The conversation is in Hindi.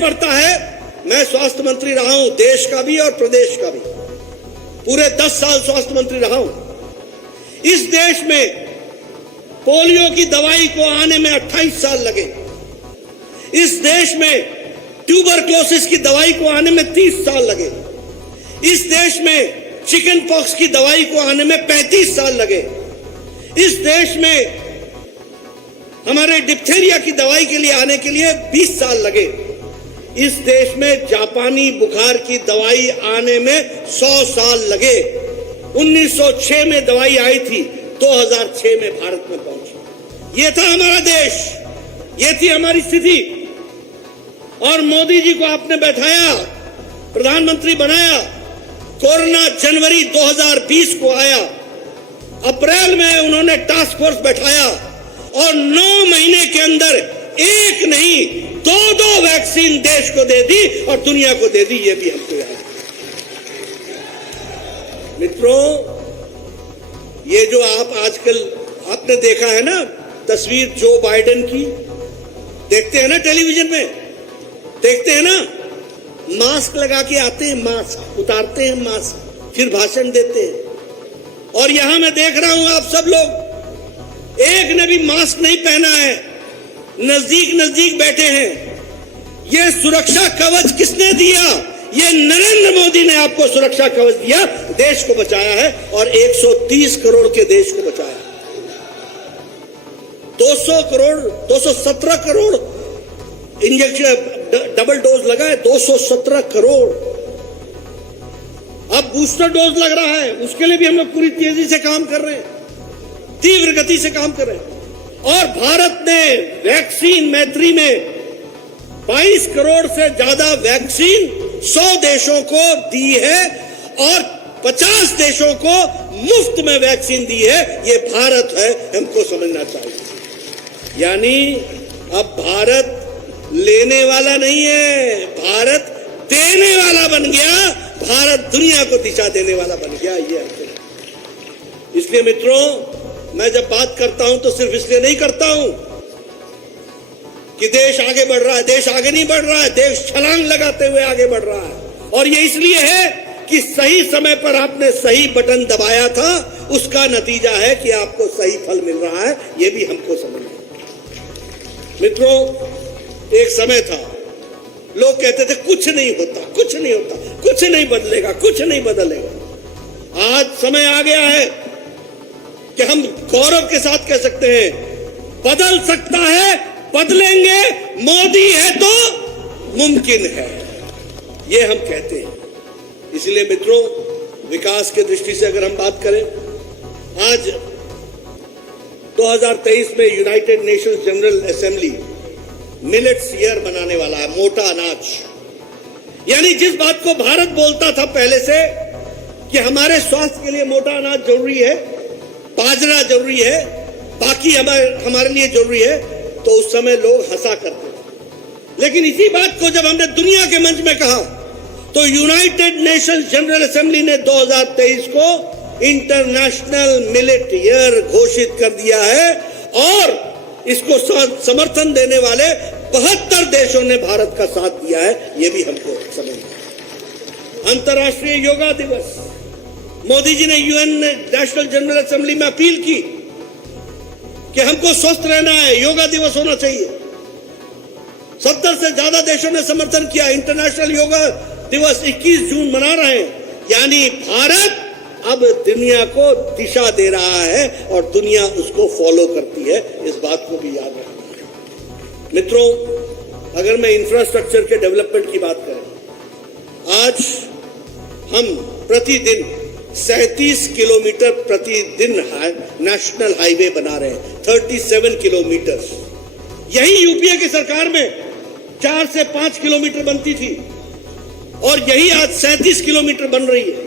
पड़ता है। मैं स्वास्थ्य मंत्री रहा हूं, देश का भी और प्रदेश का भी, पूरे 10 साल स्वास्थ्य मंत्री रहा हूं। इस देश में पोलियो की दवाई को आने में 28 साल लगे। इस देश में ट्यूबरक्लोसिस की दवाई को आने में 30 साल लगे। इस देश में चिकन पॉक्स की दवाई को आने में 35 साल लगे। इस देश में हमारे डिप्थेरिया की दवाई के लिए आने के लिए 20 साल लगे। इस देश में जापानी बुखार की दवाई आने में 100 साल लगे। 1906 में दवाई आई थी, 2006 में भारत में पहुंची। ये था हमारा देश, ये थी हमारी स्थिति। और मोदी जी को आपने बैठाया, प्रधानमंत्री बनाया। कोरोना जनवरी 2020 को आया, अप्रैल में उन्होंने टास्क फोर्स बैठाया और 9 महीने के अंदर एक नहीं 2 वैक्सीन देश को दे दी और दुनिया को दे दी। ये भी हमको याद है। मित्रों, ये जो आप आजकल आपने देखा है ना तस्वीर जो बाइडेन की, देखते हैं ना टेलीविजन में, देखते हैं ना, मास्क लगा के आते हैं, मास्क उतारते हैं, मास्क फिर भाषण देते हैं। और यहां मैं देख रहा हूं आप सब लोग, एक ने भी मास्क नहीं पहना है, नजदीक नजदीक बैठे हैं। ये सुरक्षा कवच किसने दिया? ये नरेंद्र मोदी ने आपको सुरक्षा कवच दिया, देश को बचाया है और 130 करोड़ के देश को बचाया। 217 करोड़ इंजेक्शन डबल डोज लगा है, 217 करोड़। अब बूस्टर डोज लग रहा है, उसके लिए भी हम लोग पूरी तेजी से काम कर रहे हैं, तीव्र गति से काम कर रहे हैं। और भारत ने वैक्सीन मैत्री में 22 करोड़ से ज्यादा वैक्सीन 100 देशों को दी है और 50 देशों को मुफ्त में वैक्सीन दी है। ये भारत है, हमको समझना चाहिए। यानी अब भारत लेने वाला नहीं है, भारत देने वाला बन गया, भारत दुनिया को दिशा देने वाला बन गया। ये इसलिए मित्रों, मैं जब बात करता हूं तो सिर्फ इसलिए नहीं करता हूं कि देश आगे बढ़ रहा है। देश आगे नहीं बढ़ रहा है, देश छलांग लगाते हुए आगे बढ़ रहा है। और ये इसलिए है कि सही समय पर आपने सही बटन दबाया था, उसका नतीजा है कि आपको सही फल मिल रहा है। ये भी हमको समझना। मित्रों, एक समय था लोग कहते थे कुछ नहीं होता, कुछ नहीं होता, कुछ नहीं बदलेगा, कुछ नहीं बदलेगा। आज समय आ गया है कि हम गौरव के साथ कह सकते हैं बदल सकता है, बदलेंगे, मोदी है तो मुमकिन है। ये हम कहते हैं। इसलिए मित्रों, विकास के दृष्टि से अगर हम बात करें, आज 2023 में United Nations general assembly millets year मनाने वाला है। मोटा अनाज, यानी जिस बात को भारत बोलता था पहले से कि हमारे स्वास्थ्य के लिए मोटा अनाज जरूरी है, बाजरा जरूरी है, बाकी हमारे लिए जरूरी है, तो उस समय लोग हंसा करते थे। लेकिन इसी बात को जब हमने दुनिया के मंच में कहा तो यूनाइटेड नेशंस जनरल असेंबली ने 2023 को इंटरनेशनल मिलेट ईयर घोषित कर दिया है और इसको समर्थन देने वाले 72 देशों ने भारत का साथ दिया है। यह भी हमको समझना। अंतर्राष्ट्रीय योगा दिवस, मोदी जी ने यूएन नेशनल जनरल असेंबली में अपील की कि हमको स्वस्थ रहना है, योगा दिवस होना चाहिए। 70 से ज्यादा देशों ने समर्थन किया। इंटरनेशनल योगा दिवस 21 जून मना रहे हैं। यानी भारत अब दुनिया को दिशा दे रहा है और दुनिया उसको फॉलो करती है। इस बात को भी याद रखना है। मित्रों, अगर मैं इंफ्रास्ट्रक्चर के डेवलपमेंट की बात करें, आज हम प्रतिदिन 37 किलोमीटर प्रतिदिन नेशनल हाईवे बना रहे हैं, 37 किलोमीटर। यही यूपीए की सरकार में 4 से 5 किलोमीटर बनती थी और यही आज 37 किलोमीटर बन रही है।